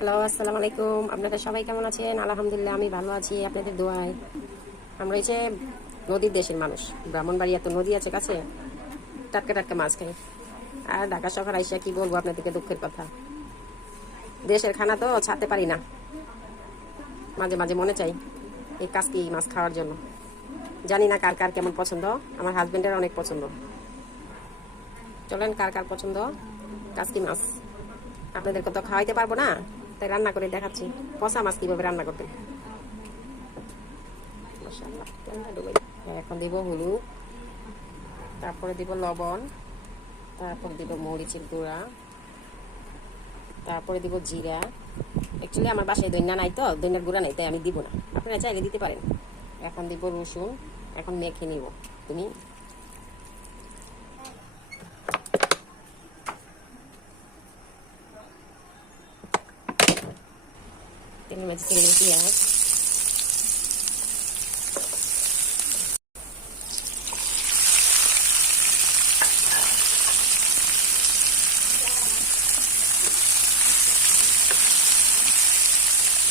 Hello, আসসালামু আলাইকুম। আপনারা সবাই কেমন আছেন? আলহামদুলিল্লাহ আমি ভালো আছি আপনাদের দোয়ায়। আমরা হচ্ছে নদীর দেশের মানুষ। ব্রাহ্মণবাড়িয়া তো নদী আছে কাছে, টাটকা টাটকা মাছ খাই। আর ঢাকা শহর আইসা কি বলবো আপনাদেরকে, দুঃখের কথা। দেশের খানা তো ছাড়তে পারি না, মাঝে মাঝে মনে চাই এই কাজকি মাছ খাওয়ার জন্য। জানি না কার কার কেমন পছন্দ, আমার হাজবেন্ডের অনেক পছন্দ। চলেন, কার কার পছন্দ কাজকি মাছ। আপনাদেরকে তো খাওয়াইতে পারবো না, তাই রান্না করে দেখাচ্ছি পচা মাছ কীভাবে রান্না করবেন। এখন দিব হলুদ, তারপরে দিব লবণ, তারপর দিব মরিচের গুঁড়া, তারপরে দিব জিরা। অ্যাকচুয়ালি আমার বাসায় দইনা নাই, তো দইনার গুঁড়া নাই, তাই আমি দিব না, আপনারা চাইলে দিতে পারেন। এখন দিব রসুন, এখন মেখে নিব। তুমি তেলের মাঝে তেল পেঁয়াজ,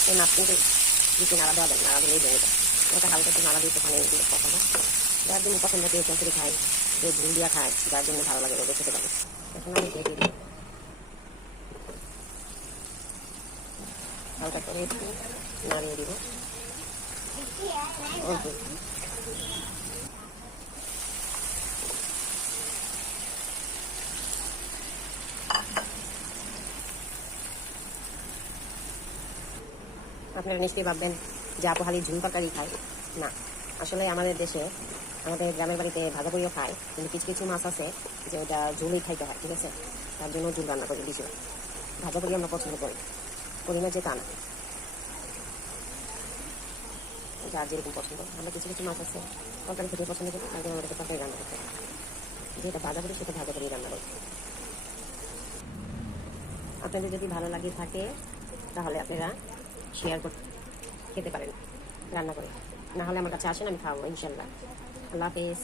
এই মাছ কিন্তু বেশি নাড়া দেওয়া যায়, নাড়া দিলেই জমে যায়। ওটা হালকা একটু নাড়া দিয়ে ওখানে দিয়ে কখনো যার জন্য পছন্দ করে চচড়ি খায়, যে ঝুল দিয়া খায়, যার জন্য ভালো লাগে ওদের খেতে পারে। এখন আমি দিয়ে দিই হালকা করে একটু নাড়িয়ে দিব। ওকে, আপনারা নিশ্চয়ই ভাববেন যে আপু খালি ঝুল তরকারি খায়। না, আসলে আমাদের দেশে, আমাদের গ্রামের বাড়িতে ভাজা করিও খায়, কিন্তু কিছু কিছু মাছ আছে যে ওটা ঝুলই খাইতে হয়, ঠিক আছে? তার জন্য ঝুল রান্না করি বেশি। ভাজা করি আমরা পছন্দ করি না যে তা না, যার যেরকম পছন্দ। আমরা কিছু কিছু মাছ আছে তরকারি খেতে পছন্দ করি, তার জন্য আমাদেরকে তরকারি রান্না করতে হয়। যেটা ভাজা করি সেটা ভাজা করেই রান্না করি। আপনাদের যদি ভালো লাগে থাকে তাহলে আপনারা শেয়ার করতে খেতে পারেন রান্না করে, না হলে আমার কাছে আসেন, আমি খাওয়াবো ইনশাল্লাহ। আল্লাহ হাফেজ।